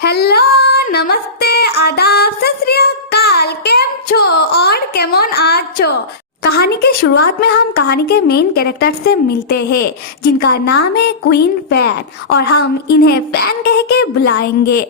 Hello, नमस्ते, आदाब, सत श्री अकाल। केम छो और केमन आछो। कहानी के शुरुआत में हम कहानी के मेन कैरेक्टर से मिलते हैं जिनका नाम है क्वीन फैन और हम इन्हें फैन कह के बुलाएंगे।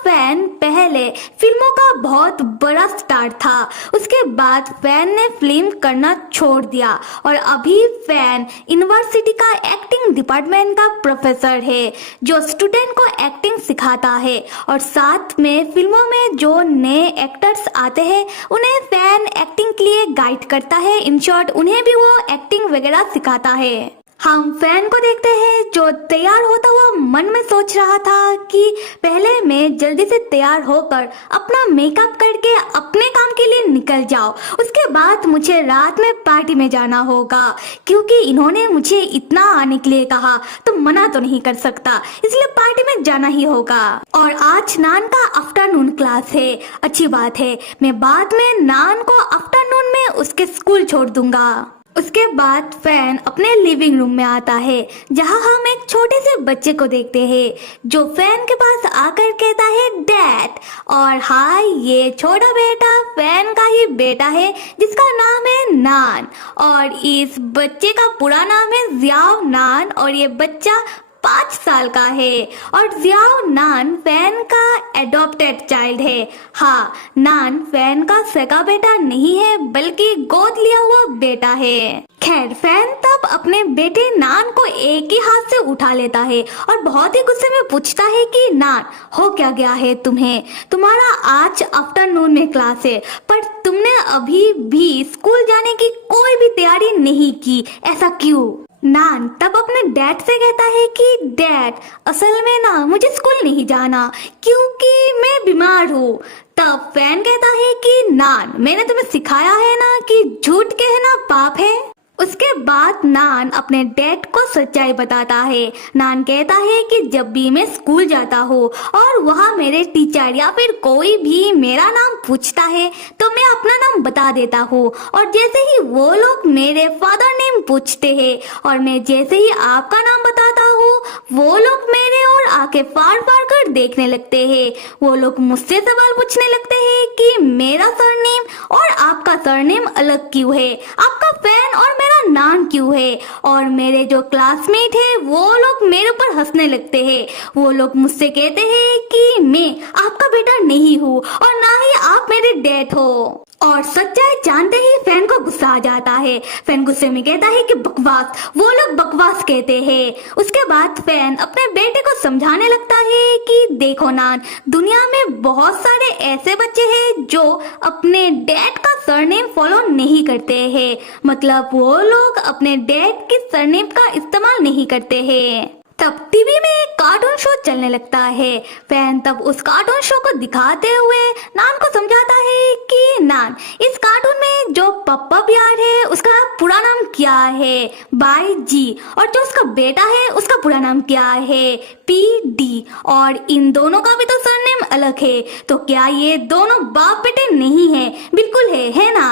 फैन पहले फिल्मों का बहुत बड़ा स्टार था। उसके बाद फैन ने फिल्म करना छोड़ दिया और अभी फैन यूनिवर्सिटी का एक्टिंग डिपार्टमेंट का प्रोफेसर है जो स्टूडेंट को एक्टिंग सिखाता है और साथ में फिल्मों में जो नए एक्टर्स आते हैं उन्हें फैन एक्टिंग के लिए गाइड करता है। इन शॉर्ट उन्हें भी वो एक्टिंग वगैरह सिखाता है। हम फैन को देखते हैं जो तैयार होता हुआ मन में सोच रहा था कि पहले मैं जल्दी से तैयार होकर अपना मेकअप करके अपने काम के लिए निकल जाऊं। उसके बाद मुझे रात में पार्टी में जाना होगा क्योंकि इन्होंने मुझे इतना आने के लिए कहा तो मना तो नहीं कर सकता, इसलिए पार्टी में जाना ही होगा। और आज नान का आफ्टरनून क्लास है। अच्छी बात है, मैं बाद में नान को आफ्टरनून में उसके स्कूल छोड़ दूंगा। उसके बाद फैन अपने लिविंग रूम में आता है जहां हम एक छोटे से बच्चे को देखते हैं जो फैन के पास आकर कहता है डैड। और हाय, ये छोटा बेटा फैन का ही बेटा है जिसका नाम है नान और इस बच्चे का पूरा नाम है जियाओ नान और ये बच्चा 5 साल का है और जियाओ नान फैन का एडॉप्टेड चाइल्ड है। हाँ, नान फैन का सगा बेटा नहीं है बल्कि गोद लिया हुआ बेटा है। खैर, फैन तब अपने बेटे नान को एक ही हाथ से उठा लेता है और बहुत ही गुस्से में पूछता है कि नान, हो क्या गया है तुम्हें? तुम्हारा आज आफ्टरनून में क्लास है पर तुमने अभी भी स्कूल जाने की कोई भी तैयारी नहीं की, ऐसा क्यों? नान तब अपने डैड से कहता है कि डैड, असल में ना मुझे स्कूल नहीं जाना क्योंकि मैं बीमार हूँ। तब फैन कहता है कि नान, मैंने तुम्हें सिखाया है ना कि झूठ कहना पाप है। उसके बाद नान अपने डैड को सच्चाई बताता है। नान कहता है कि जब भी मैं स्कूल जाता हूँ और वहाँ मेरे टीचर या फिर कोई भी मेरा नाम पूछता है तो मैं अपना नाम बता देता हूँ और जैसे ही वो लोग मेरे फादर नेम पूछते हैं और मैं जैसे ही आपका नाम बताता हूँ वो लोग मेरे और आके फाड़ फाड़ कर देखने लगते हैं। वो लोग मुझसे सवाल पूछने लगते हैं कि मेरा सरनेम और आपका सरनेम अलग क्यों है, आपका फैन और मेरा नाम क्यों है। और मेरे जो क्लासमेट है वो लोग मेरे ऊपर हंसने लगते हैं। वो लोग मुझसे कहते हैं कि मैं आपका बेटा नहीं हूँ और ना ही आप मेरे डैड हो। और सच्चाई जानते ही फैन को गुस्सा आ जाता है। फैन गुस्से में कहता है कि बकवास, वो लोग बकवास कहते हैं। उसके बाद फैन अपने बेटे को समझाने लगता है कि देखो नान, दुनिया में बहुत सारे ऐसे बच्चे हैं जो अपने डैड का सरनेम फॉलो नहीं करते हैं, मतलब वो लोग अपने डैड की सरनेम का इस्तेमाल नहीं करते हैं। तब टीवी में एक कार्टून शो चलने लगता है। फैन तब उस कार्टून शो को दिखाते हुए नान को समझाता है कि नान, इस कार्टून में जो पप्पा बिहार है उसका पूरा नाम क्या है, बाई जी, और जो उसका बेटा है उसका पूरा नाम क्या है, पी डी, और इन दोनों का भी तो सरनेम अलग है, तो क्या ये दोनों बाप बेटे नहीं है? बिल्कुल है ना?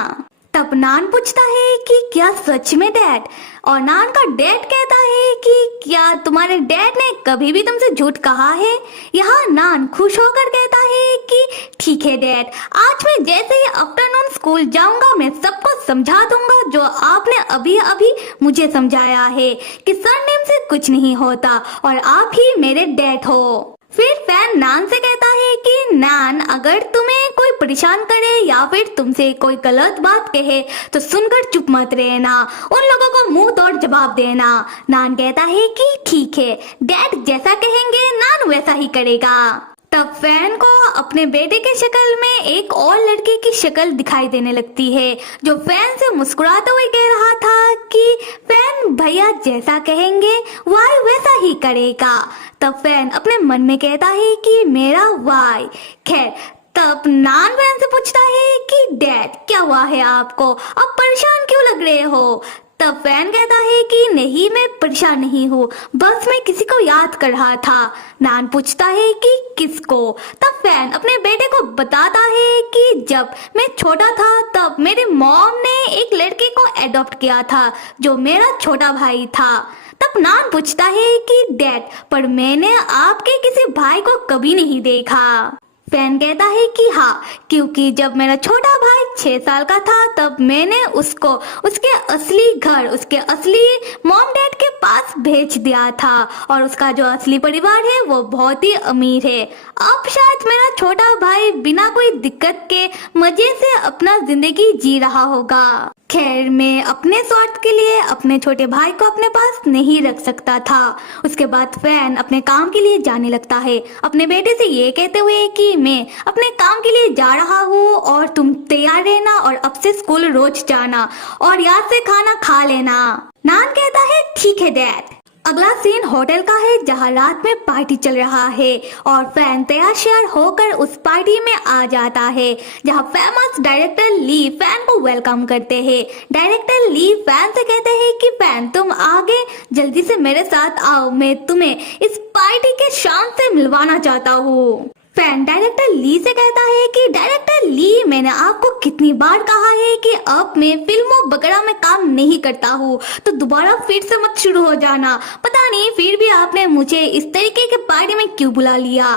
तब नान पूछता है कि क्या सच में डैड? और नान का डैड कहता है कि क्या तुम्हारे डैड ने कभी भी तुमसे झूठ कहा है? यहाँ नान खुश होकर कहता है कि ठीक है डैड, आज मैं जैसे ही आफ्टरनून स्कूल जाऊंगा मैं सबको समझा दूंगा जो आपने अभी अभी मुझे समझाया है कि सरनेम से कुछ नहीं होता और आप ही मेरे डैड हो। फिर फैन नान से कहता है कि नान, अगर तुम्हें कोई परेशान करे या फिर तुमसे कोई गलत बात कहे तो सुनकर चुप मत रहना, उन लोगों को मुंह तोड़ जवाब देना। नान कहता है कि ठीक है डैड, जैसा कहेंगे नान वैसा ही करेगा। तब फैन को अपने बेटे के शक्ल में एक और लड़के की शक्ल दिखाई देने लगती है जो फैन से मुस्कुराते हुए कह रहा था कि फैन भैया जैसा कहेंगे वाई वैसा ही करेगा। तब फैन अपने मन में कहता है कि मेरा वाई। खैर, तब नान फैन से पूछता है कि डैड क्या हुआ है आपको, अब परेशान क्यों लग रहे हो? तब फैन कहता है कि नहीं, मैं परेशान नहीं हूँ, बस मैं किसी को याद कर रहा था। नान पूछता है कि किसको? तब फैन अपने बेटे को बताता है कि जब मैं छोटा था तब मेरी मॉम ने एक लड़के को एडॉप्ट किया था जो मेरा छोटा भाई था। तब नान पूछता है कि डैड, पर मैंने आपके किसी भाई को कभी नहीं देखा। फैन कहता है कि हाँ, क्योंकि जब मेरा छोटा भाई 6 साल का था तब मैंने उसको उसके असली घर, उसके असली मॉम डैड के पास भेज दिया था और उसका जो असली परिवार है वो बहुत ही अमीर है। अब शायद मेरा छोटा भाई बिना कोई दिक्कत के मजे से अपना जिंदगी जी रहा होगा। खैर, मैं अपने स्वार्थ के लिए अपने छोटे भाई को अपने पास नहीं रख सकता था। उसके बाद फैन अपने काम के लिए जाने लगता है, अपने बेटे से ये कहते हुए कि मैं अपने काम के लिए जा रहा हूँ और तुम तैयार रहना और अब से स्कूल रोज जाना और याद से खाना खा लेना। नान कहता है ठीक है डैड। अगला सीन होटल का है जहाँ रात में पार्टी चल रहा है और फैन तैयार श्यार होकर उस पार्टी में आ जाता है जहाँ फेमस डायरेक्टर ली फैन को वेलकम करते हैं। डायरेक्टर ली फैन से कहते हैं कि फैन तुम आगे जल्दी से मेरे साथ आओ, मैं तुम्हें इस पार्टी के शान से मिलवाना चाहता हूँ। फैन डायरेक्टर ली से कहता है कि डायरेक्टर ली, मैंने आपको कितनी बार कहा है कि अब मैं फिल्मों वगैरह में काम नहीं करता हूँ, तो दोबारा फिर से मत शुरू हो जाना। पता नहीं फिर भी आपने मुझे इस तरीके के पार्टी में क्यों बुला लिया।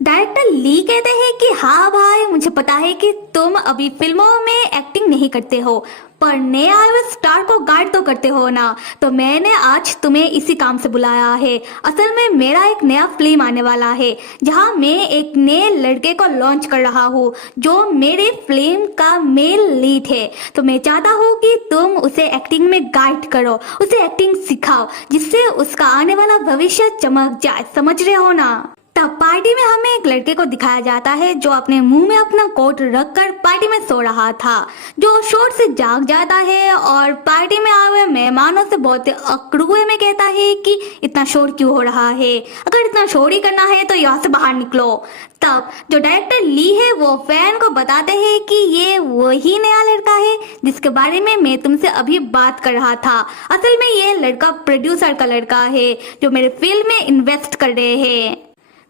डायरेक्टर ली कहते हैं कि हाँ भाई, मुझे पता है कि तुम अभी फिल्मों में एक्टिंग नहीं करते हो, पर नए आए हुए स्टार को गाइड तो करते हो ना, तो मैंने आज तुम्हें इसी काम से बुलाया है। असल में मेरा एक नया फिल्म आने वाला है जहां मैं एक नए लड़के को लॉन्च कर रहा हूँ जो मेरे फिल्म का मेल लीड है। तो मैं चाहता हूँ कि तुम उसे एक्टिंग में गाइड करो, उसे एक्टिंग सिखाओ, जिससे उसका आने वाला भविष्य चमक जाए, समझ रहे हो ना। तब पार्टी में हमें एक लड़के को दिखाया जाता है जो अपने मुंह में अपना कोट रखकर पार्टी में सो रहा था, जो शोर से जाग जाता है और पार्टी में आए हुए मेहमानों से बहुत अकड़ुए में कहता है कि इतना शोर क्यों हो रहा है, अगर इतना शोर ही करना है तो यहाँ से बाहर निकलो। तब जो डायरेक्टर ली है वो फैन को बताते हैं कि ये वही नया लड़का है जिसके बारे में मैं तुमसे अभी बात कर रहा था। असल में ये लड़का प्रोड्यूसर का लड़का है जो मेरे फिल्म में इन्वेस्ट कर रहे हैं।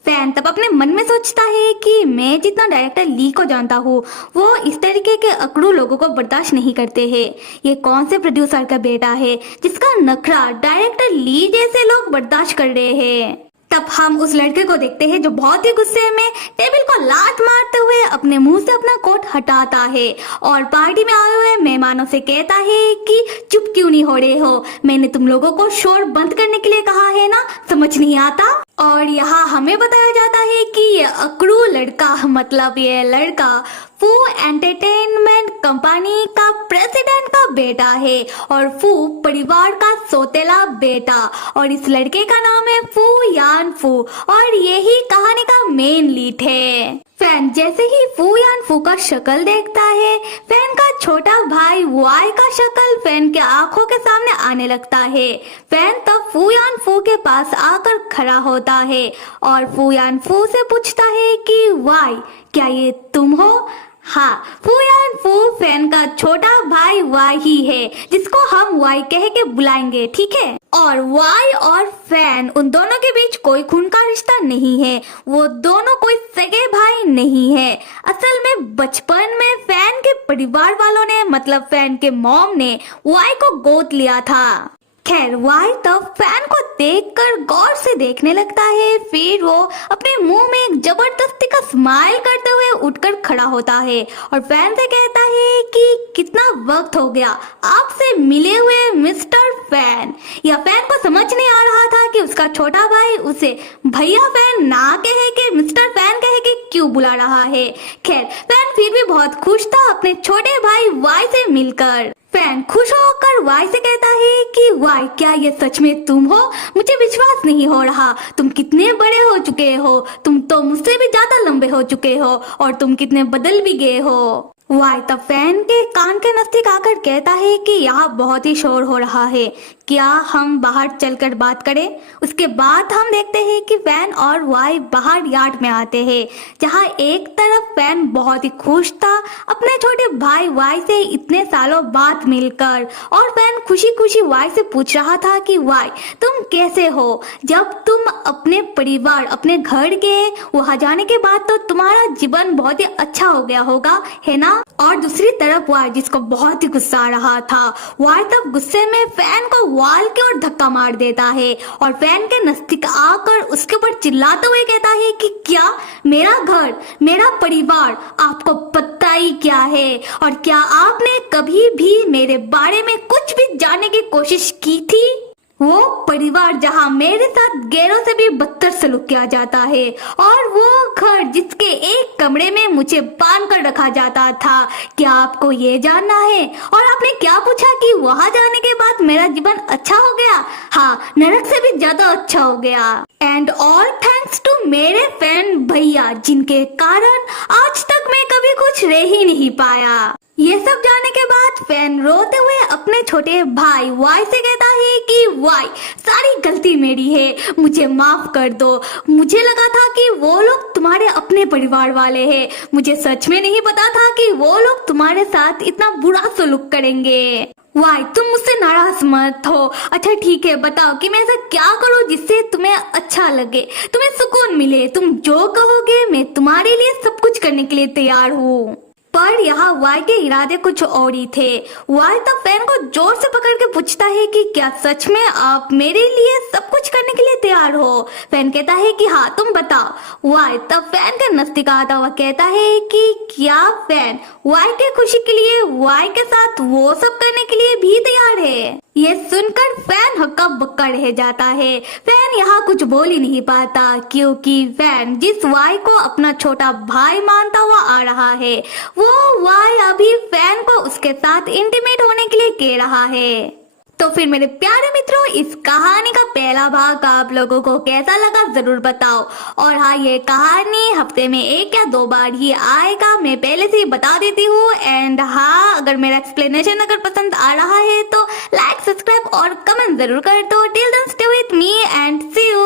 फैन तब अपने मन में सोचता है कि मैं जितना डायरेक्टर ली को जानता हूँ वो इस तरीके के अकड़ू लोगों को बर्दाश्त नहीं करते हैं। ये कौन से प्रोड्यूसर का बेटा है जिसका नखरा डायरेक्टर ली जैसे लोग बर्दाश्त कर रहे हैं। तब हम उस लड़के को देखते हैं जो बहुत ही गुस्से में टेबल को लात मारते हुए अपने मुंह से अपना कोट हटाता है और पार्टी में आए हुए मेहमानों से कहता है कि चुप क्यों नहीं हो रहे हो, मैंने तुम लोगों को शोर बंद करने के लिए कहा है ना, समझ नहीं आता। और यहाँ हमें बताया जाता है कि ये अकड़ू लड़का, मतलब ये लड़का फू एंटरटेनमेंट कंपनी का प्रेसिडेंट का बेटा है और फू परिवार का सौतेला बेटा, और इस लड़के का नाम है फू यान फू और यही कहानी का मेन लीड है। फैन जैसे ही फू यान फू का शक्ल देखता है, फैन का छोटा भाई वाई का शक्ल फैन के आंखों के सामने आने लगता है। फैन तब फू यान फू के पास आकर खड़ा होता है और फू यान फू से पूछता है कि वाई, क्या ये तुम हो? हाँ, फू यान फू फैन का छोटा भाई वाई ही है जिसको हम वाई कह के बुलाएंगे, ठीक है। और वाई और फैन, उन दोनों के बीच कोई खून का रिश्ता नहीं है, वो दोनों कोई सगे भाई नहीं है। असल में बचपन में फैन के परिवार वालों ने, मतलब फैन के मॉम ने वाई को गोद लिया था। खैर, वाई तब फैन को देखकर गौर से देखने लगता है, फिर वो अपने मुंह में एक जबरदस्ती का स्माइल करते हुए उठकर खड़ा होता है और फैन से कहता है कि कितना वक्त हो गया आपसे मिले हुए मिस्टर फैन। या फैन को समझ नहीं आ रहा था कि उसका छोटा भाई उसे भैया फैन ना कहे कि मिस्टर फैन कहे कि क्यों बुला रहा है। खैर, फैन फिर भी बहुत खुश था अपने छोटे भाई वाई से मिलकर। फैन खुश होकर वाई से कहता है कि वाई, क्या ये सच में तुम हो? मुझे विश्वास नहीं हो रहा, तुम कितने बड़े हो चुके हो, तुम तो मुझसे भी ज्यादा लंबे हो चुके हो और तुम कितने बदल भी गए हो। वाई तब फैन के कान के नजदीक आकर कहता है कि यहाँ बहुत ही शोर हो रहा है, क्या हम बाहर चलकर बात करें? उसके बाद हम देखते हैं कि फैन और वाई बाहर यार्ड में आते हैं जहाँ एक तरफ फैन बहुत ही खुश था अपने छोटे भाई वाई से इतने सालों बाद मिलकर, और फैन खुशी खुशी वाई से पूछ रहा था कि वाई, तुम कैसे हो? जब तुम अपने परिवार, अपने घर गए, वहाँ जाने के बाद तो तुम्हारा जीवन बहुत ही अच्छा हो गया होगा, है ना? और दूसरी तरफ वाई, जिसको बहुत ही गुस्सा आ रहा था, वाई तब गुस्से में फैन को वॉल की ओर धक्का मार देता है और फैन के नजदीक आकर उसके ऊपर चिल्लाते हुए कहता है कि क्या मेरा घर, मेरा परिवार आपको पता ही क्या है, और क्या आपने कभी भी मेरे बारे में कुछ भी जानने की कोशिश की थी? वो परिवार जहाँ मेरे साथ गैरों से भी बदतर सलूक किया जाता है, और वो घर जिसके एक कमरे में मुझे बांध कर रखा जाता था। क्या आपको ये जानना है? और आपने क्या पूछा कि वहाँ जाने के बाद मेरा जीवन अच्छा हो गया? हाँ, नरक से भी ज्यादा अच्छा हो गया। एंड ऑल थैंक्स टू मेरे फैन भैया, जिनके कारण आज तक मैं कभी कुछ रह ही नहीं पाया। ये सब जानने के बाद फैन रोते हुए अपने छोटे भाई वाई से कहता है कि वाई, सारी गलती मेरी है, मुझे माफ कर दो। मुझे लगा था कि वो लोग तुम्हारे अपने परिवार वाले हैं। मुझे सच में नहीं पता था कि वो लोग तुम्हारे साथ इतना बुरा सलूक करेंगे। वाई, तुम मुझसे नाराज मत हो। अच्छा ठीक है, बताओ कि मैं ऐसा क्या करूं जिससे तुम्हें अच्छा लगे, तुम्हें सुकून मिले। तुम जो कहोगे मैं तुम्हारे लिए सब कुछ करने के लिए तैयार हूँ। पर यहाँ वाई के इरादे कुछ और ही थे। वाई तब फैन को जोर से पकड़ के पूछता है कि क्या सच में आप मेरे लिए सब कुछ करने के लिए तैयार हो? फैन कहता है कि हाँ, तुम बताओ। वाई तब फैन के नजदीक आता हुआ कहता है कि क्या फैन वाई के खुशी के लिए वाई के साथ वो सब करने के लिए भी तैयार है? ये सुनकर फैन हक्का बक्का रह जाता है। फैन यहाँ कुछ बोल ही नहीं पाता, क्योंकि फैन जिस वाई को अपना छोटा भाई मानता हुआ आ रहा है, वो वाई अभी फैन को उसके साथ इंटीमेट होने के लिए कह रहा है। तो फिर मेरे प्यारे मित्रों, इस कहानी का पहला भाग आप लोगों को कैसा लगा जरूर बताओ। और हाँ, ये कहानी हफ्ते में 1 या 2 बार ही आएगा, मैं पहले से ही बता देती हूँ। एंड हाँ, अगर मेरा एक्सप्लेनेशन अगर पसंद आ रहा है तो लाइक, सब्सक्राइब और कमेंट जरूर कर दो। Till then stay with me and see you.